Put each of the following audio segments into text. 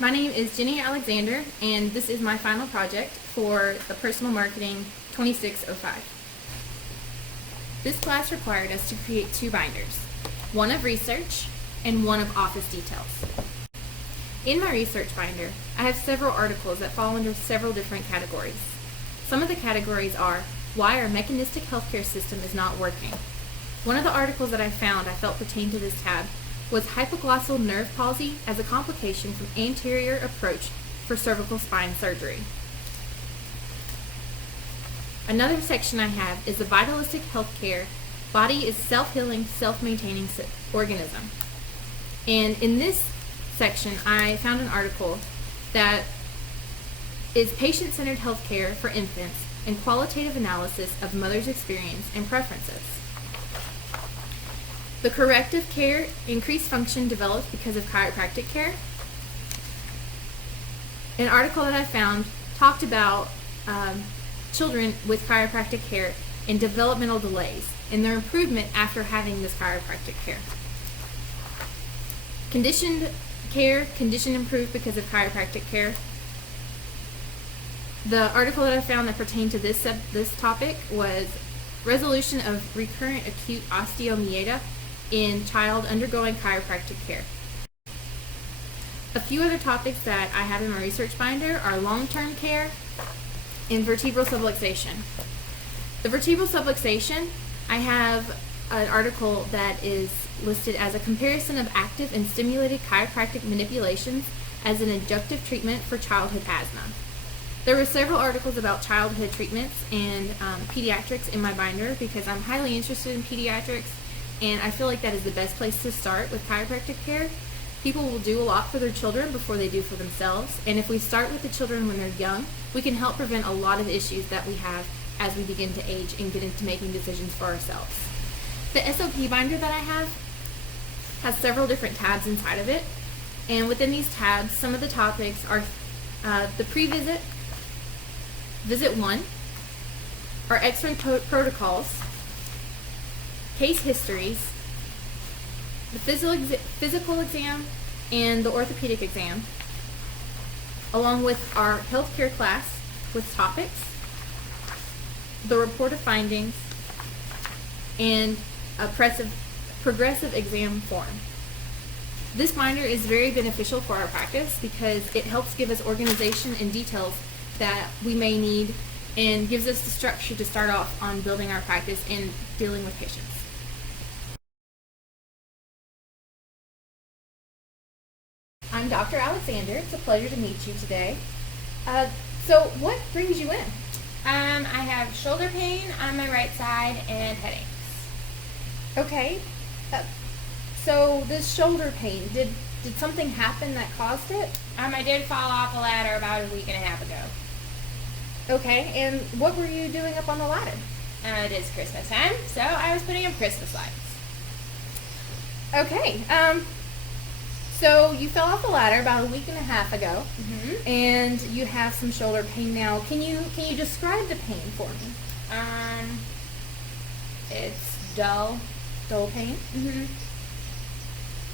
My name is Jenny Alexander, and this is my final project for the Personal Marketing 2605. This class required us to create two binders, one of research and one of office details. In my research binder, I have several articles that fall under several different categories. Some of the categories are why our mechanistic healthcare system is not working. One of the articles that I found I felt pertained to this tab was hypoglossal nerve palsy as a complication from anterior approach for cervical spine surgery. Another section I have is the vitalistic healthcare. Body is self-healing, self-maintaining organism. And in this section, I found an article that is patient-centered healthcare for infants and qualitative analysis of mother's experience and preferences. The corrective care, increased function develops because of chiropractic care. An article that I found talked about children with chiropractic care and developmental delays and their improvement after having this chiropractic care. Conditioned care, condition improved because of chiropractic care. The article that I found that pertained to this topic was resolution of recurrent acute osteomyelitis in child undergoing chiropractic care. A few other topics that I have in my research binder are long-term care and vertebral subluxation. The vertebral subluxation, I have an article that is listed as a comparison of active and stimulated chiropractic manipulations as an adjunctive treatment for childhood asthma. There were several articles about childhood treatments and pediatrics in my binder because I'm highly interested in pediatrics, and I feel like that is the best place to start with chiropractic care. People will do a lot for their children before they do for themselves, and if we start with the children when they're young, we can help prevent a lot of issues that we have as we begin to age and get into making decisions for ourselves. The SOP binder that I have has several different tabs inside of it, and within these tabs, some of the topics are the pre-visit, visit 1, our x-ray protocols, case histories, the physical exam, and the orthopedic exam, along with our healthcare class with topics, the report of findings, and a progressive exam form. This binder is very beneficial for our practice because it helps give us organization and details that we may need and gives us the structure to start off on building our practice and dealing with patients. I'm Dr. Alexander. It's a pleasure to meet you today. So what brings you in? I have shoulder pain on my right side and headaches. Okay. So this shoulder pain, did something happen that caused it? I did fall off a ladder about a week and a half ago. Okay, and what were you doing up on the ladder? It is Christmas time, so I was putting up Christmas lights. Okay, so you fell off the ladder about a week and a half ago, and you have some shoulder pain now. Can you describe the pain for me? It's dull pain.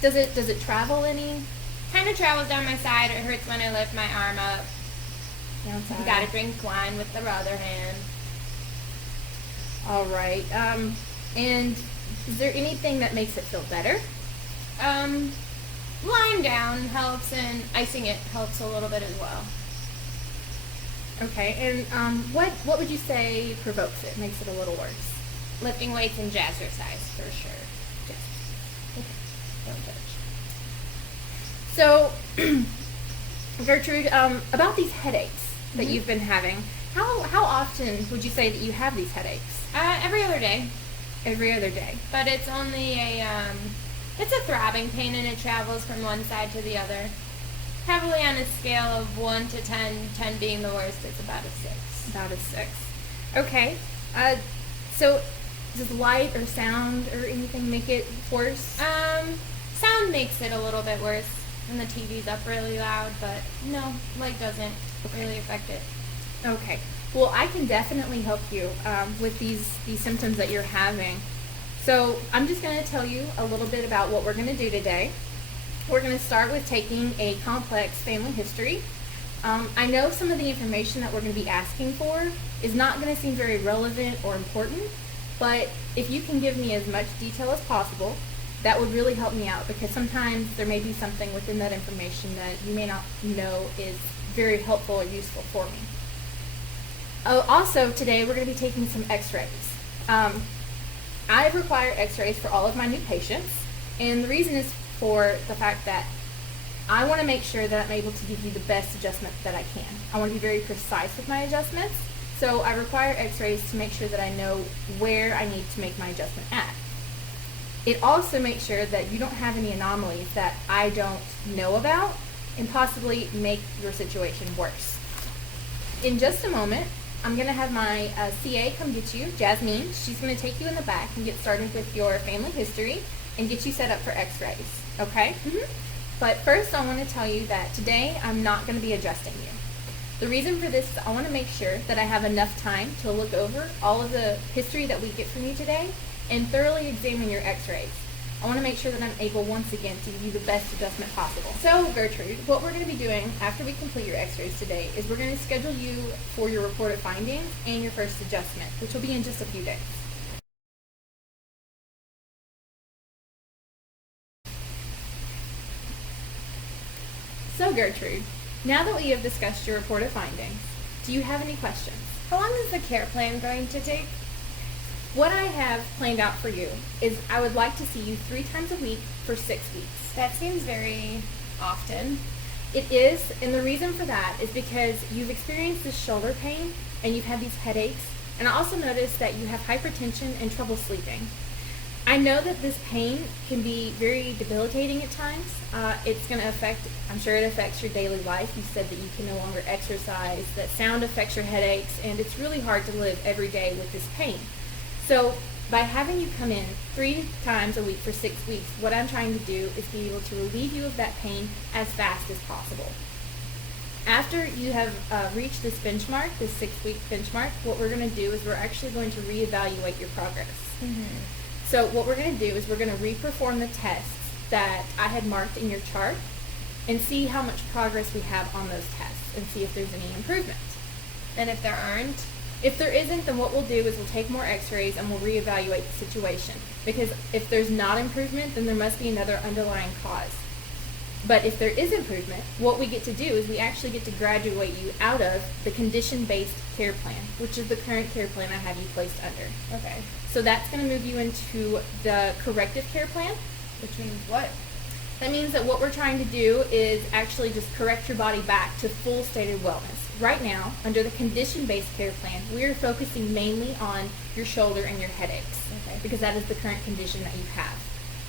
Does it travel any? Kind of travels down my side. It hurts when I lift my arm up. Downside. You gotta drink wine with the other hand. All right. And is there anything that makes it feel better? Lying down helps, and icing it helps a little bit as well. Okay. And what would you say provokes it? Makes it a little worse? Lifting weights and jazzercise for sure. Yes. Okay. Don't judge. So, Gertrude, about these headaches that you've been having, how often would you say that you have these headaches? Every other day. Every other day. But it's only it's a throbbing pain, and it travels from one side to the other. Probably on a scale of 1 to 10, 10 being the worst, it's about a 6. About a 6. Okay. So does light or sound or anything make it worse? Sound makes it a little bit worse, and the TV's up really loud, but no, light doesn't really affect it. Okay. Well, I can definitely help you with these symptoms that you're having. So I'm just going to tell you a little bit about what we're going to do today. We're going to start with taking a complex family history. I know some of the information that we're going to be asking for is not going to seem very relevant or important, but if you can give me as much detail as possible, that would really help me out, because sometimes there may be something within that information that you may not know is very helpful or useful for me. Oh, also, today we're going to be taking some x-rays. I require x-rays for all of my new patients, and the reason is for the fact that I want to make sure that I'm able to give you the best adjustment that I can. I want to be very precise with my adjustments, so I require x-rays to make sure that I know where I need to make my adjustment at. It also makes sure that you don't have any anomalies that I don't know about and possibly make your situation worse. In just a moment, I'm going to have my CA come get you, Jasmine. She's going to take you in the back and get started with your family history and get you set up for x-rays, okay? But first, I want to tell you that today I'm not going to be adjusting you. The reason for this is I want to make sure that I have enough time to look over all of the history that we get from you today and thoroughly examine your x-rays. I want to make sure that I'm able once again to give you the best adjustment possible. So Gertrude, what we're going to be doing after we complete your x-rays today is we're going to schedule you for your reported findings and your first adjustment, which will be in just a few days. So Gertrude, now that we have discussed your reported findings, do you have any questions? How long is the care plan going to take? What I have planned out for you is I would like to see you 3 times a week for 6 weeks. That seems very often. It is, and the reason for that is because you've experienced this shoulder pain and you've had these headaches, and I also noticed that you have hypertension and trouble sleeping. I know that this pain can be very debilitating at times. It's going to affect, I'm sure it affects your daily life. You said that you can no longer exercise, that sound affects your headaches, and it's really hard to live every day with this pain. So by having you come in 3 times a week for 6 weeks, what I'm trying to do is be able to relieve you of that pain as fast as possible. After you have reached this benchmark, this 6-week benchmark, what we're going to do is we're actually going to reevaluate your progress. So what we're going to do is we're going to reperform the tests that I had marked in your chart and see how much progress we have on those tests and see if there's any improvement. And if there aren't? If there isn't, then what we'll do is we'll take more x-rays and we'll reevaluate the situation. Because if there's not improvement, then there must be another underlying cause. But if there is improvement, what we get to do is we actually get to graduate you out of the condition-based care plan, which is the current care plan I have you placed under. Okay. So that's going to move you into the corrective care plan. Which means what? That means that what we're trying to do is actually just correct your body back to full stated wellness. Right now, under the condition-based care plan, we are focusing mainly on your shoulder and your headaches, because that is the current condition that you have.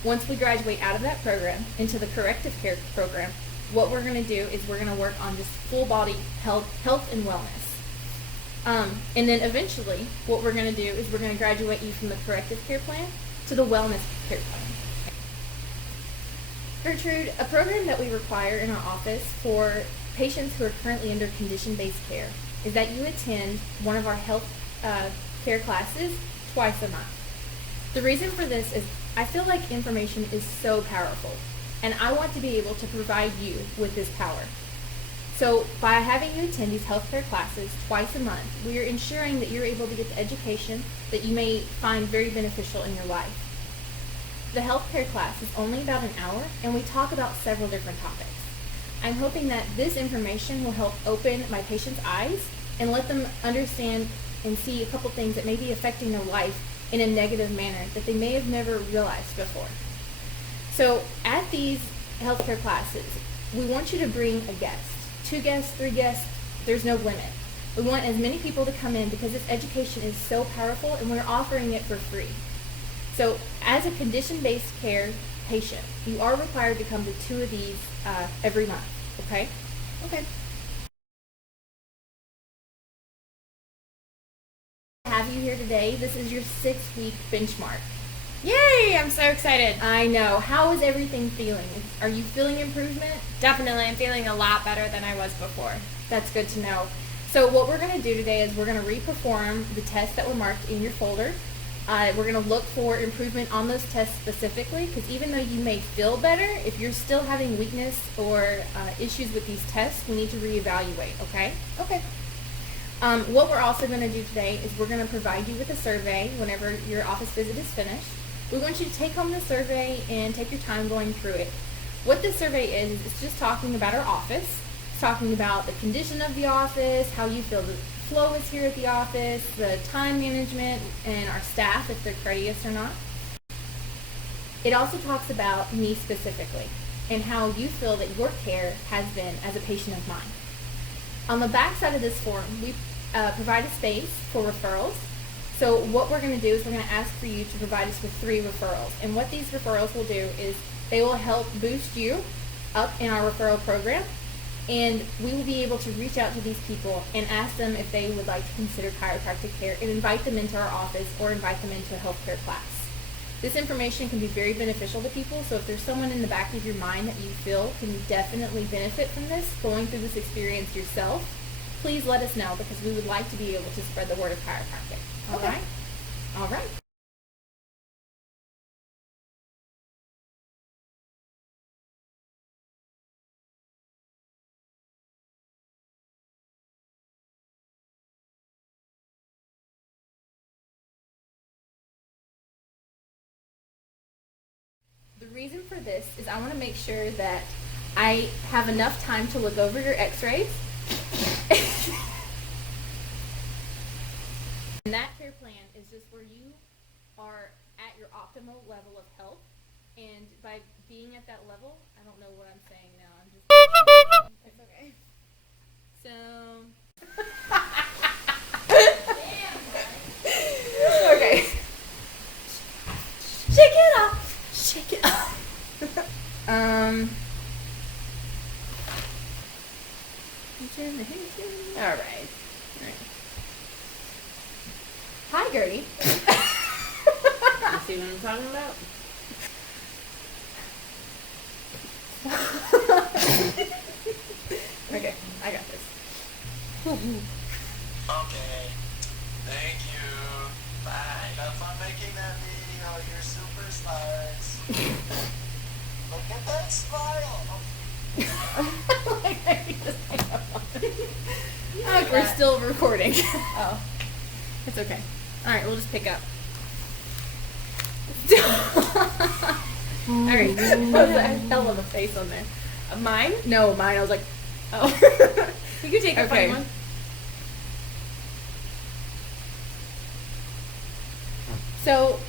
Once we graduate out of that program into the corrective care program, what we're going to do is we're going to work on just full body health and wellness. And then eventually, what we're going to do is we're going to graduate you from the corrective care plan to the wellness care plan. Gertrude, a program that we require in our office for patients who are currently under condition-based care is that you attend one of our health care classes twice a month. The reason for this is I feel like information is so powerful, and I want to be able to provide you with this power. So by having you attend these healthcare classes twice a month, we are ensuring that you're able to get the education that you may find very beneficial in your life. The healthcare class is only about an hour, and we talk about several different topics. I'm hoping that this information will help open my patients' eyes and let them understand and see a couple things that may be affecting their life in a negative manner that they may have never realized before. So at these healthcare classes, we want you to bring a guest. 2 guests, 3 guests, there's no limit. We want as many people to come in because this education is so powerful and we're offering it for free. So as a condition-based care patient, you are required to come to 2 of these every month, okay? Okay. Have you here today. This is your 6-week benchmark. Yay! I'm so excited. I know. How is everything feeling? Are you feeling improvement? Definitely. I'm feeling a lot better than I was before. That's good to know. So what we're going to do today is we're going to reperform the tests that were marked in your folder, We're going to look for improvement on those tests specifically, because even though you may feel better, if you're still having weakness or issues with these tests, we need to reevaluate, okay? Okay. What we're also going to do today is we're going to provide you with a survey whenever your office visit is finished. We want you to take home the survey and take your time going through it. What this survey is, it's just talking about our office. It's talking about the condition of the office, how you feel the flow is here at the office, the time management, and our staff, if they're courteous or not. It also talks about me specifically and how you feel that your care has been as a patient of mine. On the back side of this form, we provide a space for referrals. So what we're going to do is we're going to ask for you to provide us with 3 referrals. And what these referrals will do is they will help boost you up in our referral program. And we will be able to reach out to these people and ask them if they would like to consider chiropractic care and invite them into our office or invite them into a healthcare class. This information can be very beneficial to people, so if there's someone in the back of your mind that you feel can definitely benefit from this, going through this experience yourself, please let us know, because we would like to be able to spread the word of chiropractic. All right? All right. The reason for this is I want to make sure that I have enough time to look over your x-rays. And that care plan is just where you are at your optimal level of health. And by being at that level, I don't know what I'm saying now. I'm just... It's okay. So... Okay. Shake it off. Shake it off. All right. Hi, Gertie. You see what I'm talking about? Okay, I got this. Okay. Thank you. Bye. Have fun making that video. You're superstars. Look at that smile. We're still recording. Oh. It's okay. All right, we'll just pick up. All right. I fell on the face on there. Mine? No, mine. I was like, Oh. You can take the Okay. funny one. so